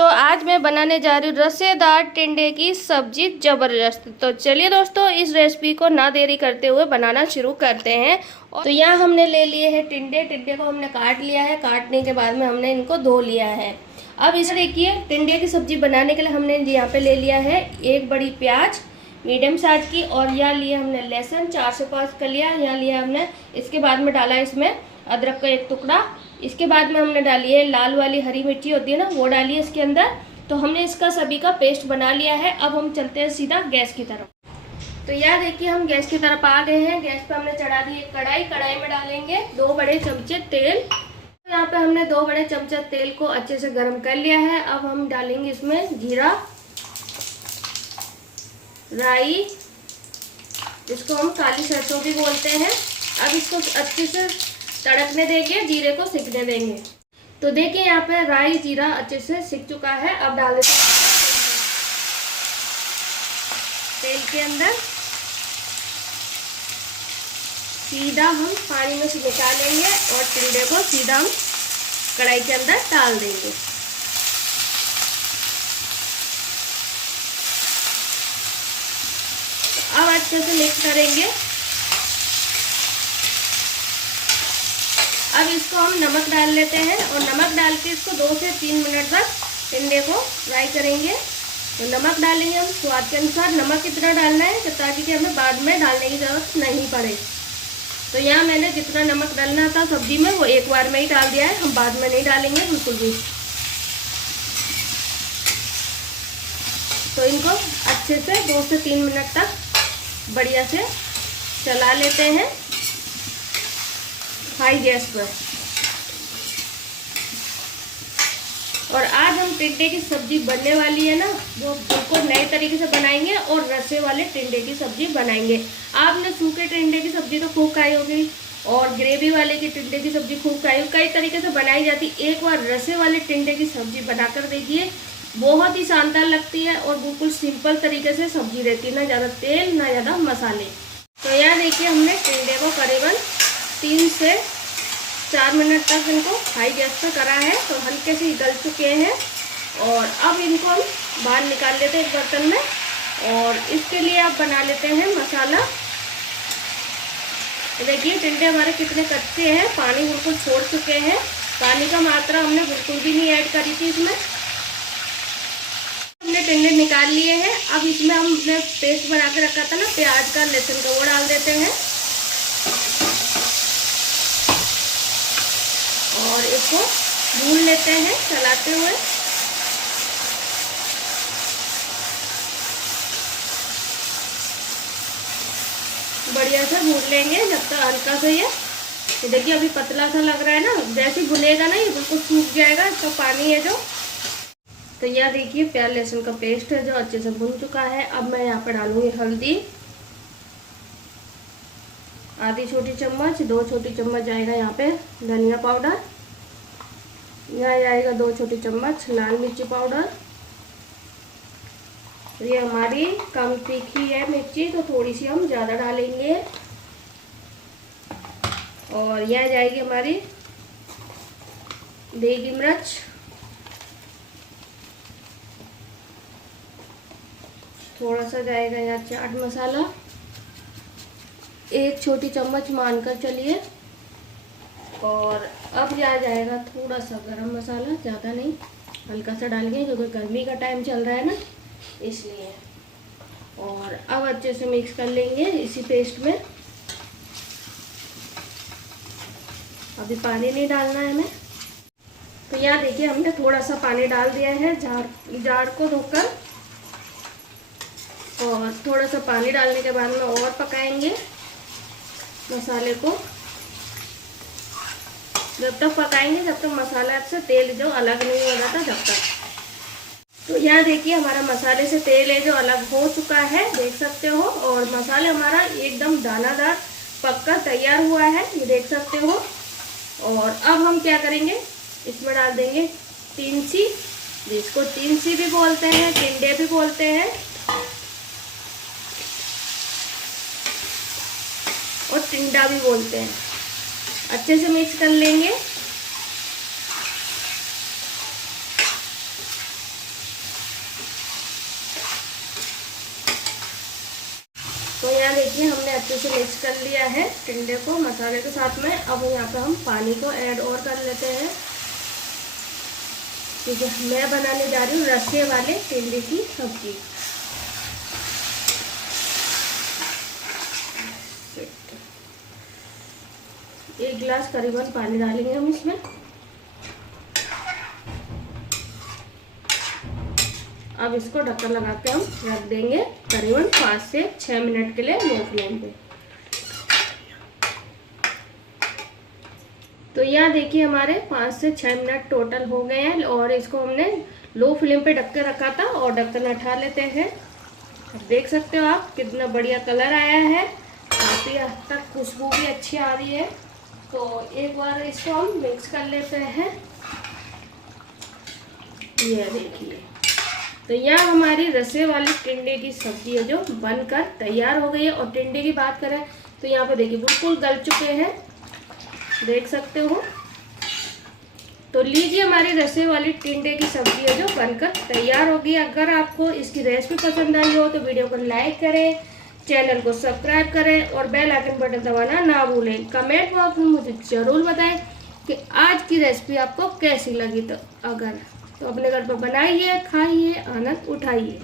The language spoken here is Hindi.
तो आज मैं बनाने जा रही हूँ रसेदार टिंडे की सब्जी ज़बरदस्त। तो चलिए दोस्तों, इस रेसिपी को ना देरी करते हुए बनाना शुरू करते हैं। तो यहाँ हमने ले लिए हैं टिंडे। टिंडे को हमने काट लिया है। काटने के बाद में हमने इनको धो लिया है। अब इसे देखिए, टिंडे की सब्जी बनाने के लिए हमने यहाँ पे ले लिया है एक बड़ी प्याज मीडियम साइज की, और यहाँ लिया हमने लहसुन 4 से 5 कलियाँ यहाँ लिया हमने। इसके बाद में डाला इसमें अदरक का एक टुकड़ा। इसके बाद में हमने डाली है लाल वाली हरी मिर्ची होती है ना, वो डाली है इसके अंदर। तो हमने इसका सभी का पेस्ट बना लिया है। अब हम चलते हैं सीधा गैस की तरफ। तो यहाँ देखिए, हम गैस की तरफ आ गए हैं। गैस पे हमने चढ़ा दी एक कढ़ाई। कढ़ाई में डालेंगे 2 बड़े चमचे तेल। तो यहाँ पे हमने 2 बड़े चमचे तेल को अच्छे से गर्म कर लिया है। अब हम डालेंगे इसमें जीरा, राई, इसको हम काली सरसों भी बोलते हैं। अब इसको अच्छे से तड़कने देंगे, जीरे को सिकने देंगे। तो देखिए, यहाँ पे राई जीरा अच्छे से सिक चुका है। अब डाल देते हैं तेल के अंदर। सीधा हम पानी में से निकालेंगे और टिंडे को सीधा हम कढ़ाई के अंदर डाल देंगे। अब अच्छे से मिक्स करेंगे। अब इसको हम नमक डाल लेते हैं और नमक डाल के इसको 2 से 3 मिनट तक टिंडे को फ्राई करेंगे। तो नमक डालेंगे हम स्वाद के अनुसार। नमक कितना डालना है ताकि कि हमें बाद में डालने की ज़रूरत नहीं पड़े। तो यहाँ मैंने जितना नमक डालना था सब्जी में वो एक बार में ही डाल दिया है, हम बाद में नहीं डालेंगे बिल्कुल भी। तो इनको अच्छे से 2 से 3 मिनट तक बढ़िया से चला लेते हैं हाई गैस पर। और आज हम टिंडे की सब्जी बनने वाली है ना, वो बिल्कुल नए तरीके से बनाएंगे और रसे वाले टिंडे की सब्जी बनाएंगे। आपने सूखे टिंडे की सब्जी तो खूब खाई होगी और ग्रेवी वाले की टिंडे की सब्जी खूब खाई होगी। कई तरीके से बनाई जाती। एक बार रसे वाले टिंडे की सब्जी बनाकर देखिए, बहुत ही शानदार लगती है और बिल्कुल सिंपल तरीके से सब्जी रहती है, ना ज़्यादा तेल ना ज़्यादा मसाले। तो यहाँ देखिए, हमने टिंडे को करीबन 3 से 4 मिनट तक इनको हाई गैस पे करा है। तो हल्के से गल चुके हैं और अब इनको हम बाहर निकाल लेते हैं एक बर्तन में। और इसके लिए आप बना लेते हैं मसाला। देखिए, टिंडे हमारे कितने कच्चे हैं, पानी बिल्कुल छोड़ चुके हैं। पानी का मात्रा हमने बिल्कुल भी नहीं ऐड करी थी इसमें। हमने टिंडे निकाल लिए हैं। अब इसमें हमने पेस्ट बना के रखा था ना प्याज का, लहसुन का, वो डाल देते हैं और इसको भून लेते हैं चलाते हुए। बढ़िया से भून लेंगे जब तक हल्का सा ये देखिए अभी पतला सा लग रहा है ना, जैसे भुनेगा ना ये बिल्कुल सूख जाएगा, इसका पानी है जो। तो यह देखिए, प्याज लहसुन का पेस्ट है जो अच्छे से भुन चुका है। अब मैं यहाँ पर डालूंगी हल्दी आधी छोटी चम्मच, 2 छोटी चम्मच जाएगा यहाँ पे धनिया पाउडर, यहाँ जाएगा 2 छोटी चम्मच लाल मिर्ची पाउडर। ये हमारी कम तीखी है मिर्ची, तो थोड़ी सी हम ज़्यादा डालेंगे। और यहाँ जाएगी हमारी देगी मिर्च, थोड़ा सा जाएगा यहाँ चाट मसाला, 1 छोटी चम्मच मानकर चलिए। और अब यहाँ जाएगा थोड़ा सा गरम मसाला, ज़्यादा नहीं, हल्का सा डालेंगे क्योंकि गर्मी का टाइम चल रहा है ना, इसलिए। और अब अच्छे से मिक्स कर लेंगे इसी पेस्ट में। अभी पानी नहीं डालना है हमें। तो यहाँ देखिए, हमने थोड़ा सा पानी डाल दिया है जार को धोकर। और थोड़ा सा पानी डालने के बाद में और पकाएंगे मसाले को। जब तक पकाएंगे जब तक मसाला से तेल जो अलग नहीं हो जाता जब तक। तो यहाँ देखिए, हमारा मसाले से तेल है जो अलग हो चुका है, देख सकते हो। और मसाला हमारा एकदम दानादार पककर तैयार हुआ है, ये देख सकते हो। और अब हम क्या करेंगे, इसमें डाल देंगे तिनसी, जिसको तिनसी भी बोलते हैं, टिंडे भी बोलते हैं और टिंडा भी बोलते हैं। अच्छे से मिक्स कर लेंगे। यहाँ देखिए हमने अच्छे से मिक्स कर लिया है टिंडे को मसाले के साथ में। अब यहाँ पे हम पानी को ऐड और कर लेते हैं, क्योंकि मैं बनाने जा रही हूँ रसे वाले टिंडे की सब्जी। एक गिलास करीबन पानी डालेंगे हम इसमें। अब इसको ढक्कन लगा के हम रख देंगे करीबन 5 से 6 मिनट के लिए लो फ्लेम पे। तो यहाँ देखिए हमारे 5 से 6 मिनट टोटल हो गए हैं और इसको हमने लो फ्लेम पे ढक के रखा था और ढक्कन हटा लेते हैं। देख सकते हो आप कितना बढ़िया कलर आया है, काफ़ी हद तक खुशबू भी अच्छी आ रही है। तो एक बार इसको हम मिक्स कर लेते हैं। ये देखिए, तो यहाँ हमारी रसे वाली टिंडे की सब्जी है जो बनकर तैयार हो गई है। और टिंडे की बात करें तो यहाँ पे देखिए बिल्कुल गल चुके हैं, देख सकते हो। तो लीजिए हमारी रसे वाली टिंडे की सब्जी है जो बनकर तैयार होगी। अगर आपको इसकी रेसिपी पसंद आई हो तो वीडियो को लाइक करें, चैनल को सब्सक्राइब करें और बेल आइकन बटन दबाना ना भूलें। कमेंट बॉक्स में मुझे ज़रूर बताएं कि आज की रेसिपी आपको कैसी लगी। तो अपने घर पर बनाइए, खाइए, आनंद उठाइए।